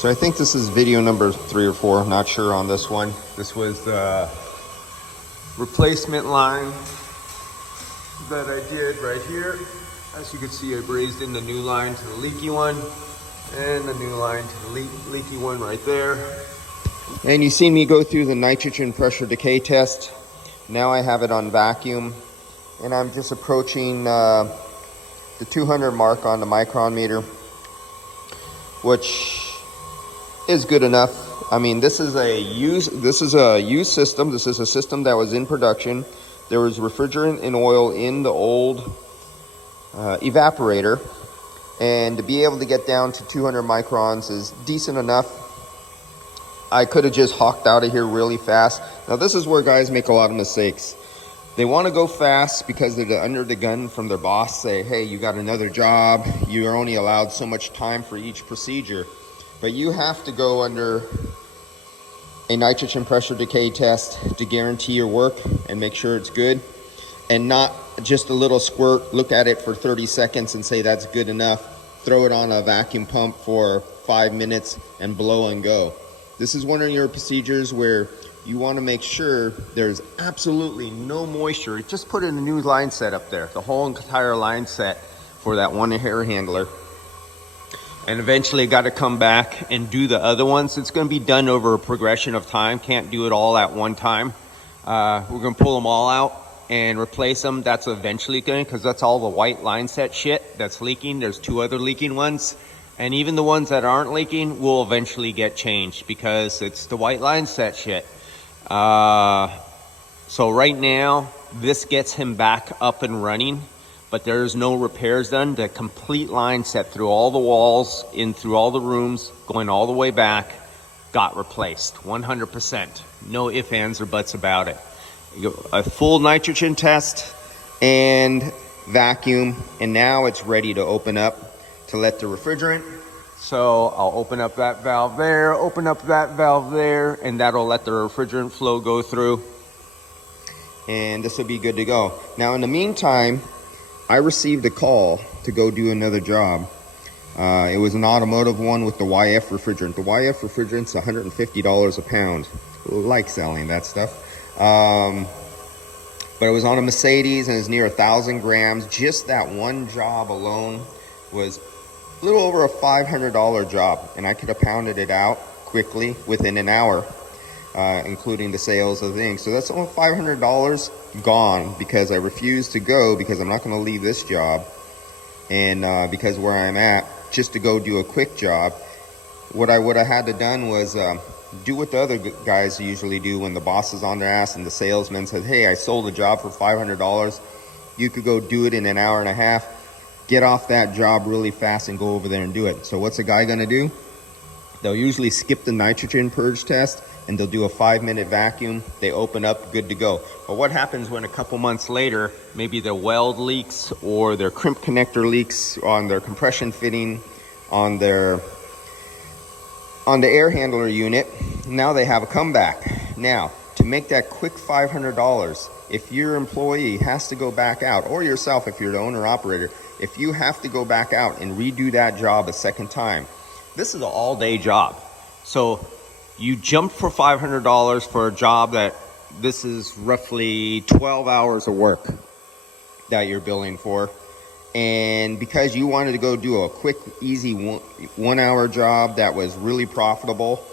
So I think this is video number 3 or 4, not sure on this one. This was the replacement line that I did right here. As you can see, I brazed in the new line to the leaky one and the new line to the leaky one right there. And you seen me go through the nitrogen pressure decay test. Now I have it on vacuum, and I'm just approaching the 200 mark on the micron meter, which is good enough. I mean, this is a used system. This is a system that was in production. There was refrigerant and oil in the old evaporator, and to be able to get down to 200 microns is decent enough. I could have just hawked out of here really fast. Now this is where guys make a lot of mistakes. They want to go fast because they're under the gun from their boss, say, hey, you got another job, you're only allowed so much time for each procedure. But you have to go under a nitrogen pressure decay test to guarantee your work and make sure it's good, and not just a little squirt, look at it for 30 seconds and say that's good enough, throw it on a vacuum pump for 5 minutes and blow and go. This is one of your procedures where you want to make sure there's absolutely no moisture. Just put in a new line set up there, the whole entire line set for that one air handler. And eventually got to come back and do the other ones. It's going to be done over a progression of time. Can't do it all at one time. We're going to pull them all out and replace them. That's eventually going, because that's all the white line set shit that's leaking. There's 2 other leaking ones. And even the ones that aren't leaking will eventually get changed because it's the white line set shit. So right now, this gets him back up and running, but there's no repairs done. The complete line set through all the walls, in through all the rooms, going all the way back, got replaced, 100%. No ifs, ands, or buts about it. A full nitrogen test and vacuum, and now it's ready to open up to let the refrigerant. So I'll open up that valve there, open up that valve there, and that'll let the refrigerant flow go through. And this will be good to go. Now in the meantime, I received a call to go do another job. It was an automotive one with the YF refrigerant. The YF refrigerant's $150 a pound. Like selling that stuff. But it was on a Mercedes and it's near 1,000 grams. Just that one job alone was a little over a $500 job, and I could have pounded it out quickly within an hour, including the sales of things. So that's almost $500 gone because I refused to go, because I'm not going to leave this job, and because where I'm at, just to go do a quick job. What I would have had to done was do what the other guys usually do when the boss is on their ass and the salesman says, hey, I sold a job for $500. You could go do it in an hour and a half. Get off that job really fast and go over there and do it. So what's a guy gonna do? They'll usually skip the nitrogen purge test and they'll do a 5-minute vacuum. They open up, good to go. But what happens when a couple months later, maybe their weld leaks or their crimp connector leaks on their compression fitting, on the air handler unit? Now they have a comeback. Now, to make that quick $500, if your employee has to go back out, or yourself if you're the owner operator, if you have to go back out and redo that job a second time, this is an all-day job. So you jumped for $500 for a job that this is roughly 12 hours of work that you're billing for. And because you wanted to go do a quick, easy one-hour job that was really profitable,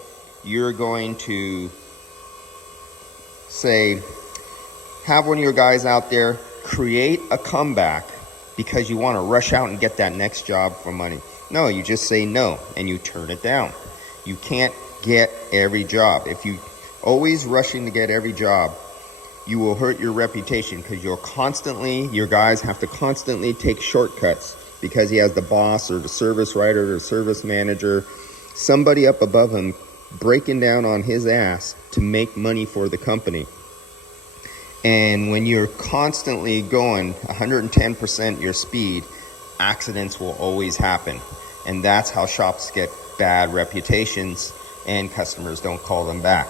you're going to say, have one of your guys out there create a comeback because you want to rush out and get that next job for money. No, you just say no and you turn it down. You can't get every job. If you always rushing to get every job, you will hurt your reputation, because your guys have to constantly take shortcuts because he has the boss or the service writer or the service manager, somebody up above him breaking down on his ass to make money for the company. And when you're constantly going 110% your speed, accidents will always happen. And that's how shops get bad reputations and customers don't call them back.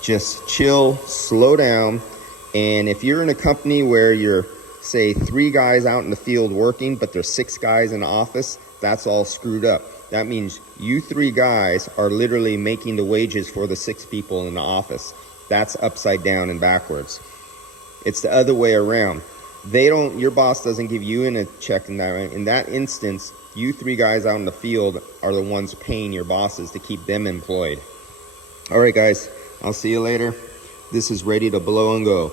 Just chill, slow down. And if you're in a company where you're, say, 3 guys out in the field working, but there's 6 guys in the office, that's all screwed up. That means you 3 guys are literally making the wages for the 6 people in the office. That's upside down and backwards. It's the other way around. Your boss doesn't give you a check in that. In that instance, you 3 guys out in the field are the ones paying your bosses to keep them employed. All right, guys, I'll see you later. This is ready to blow and go.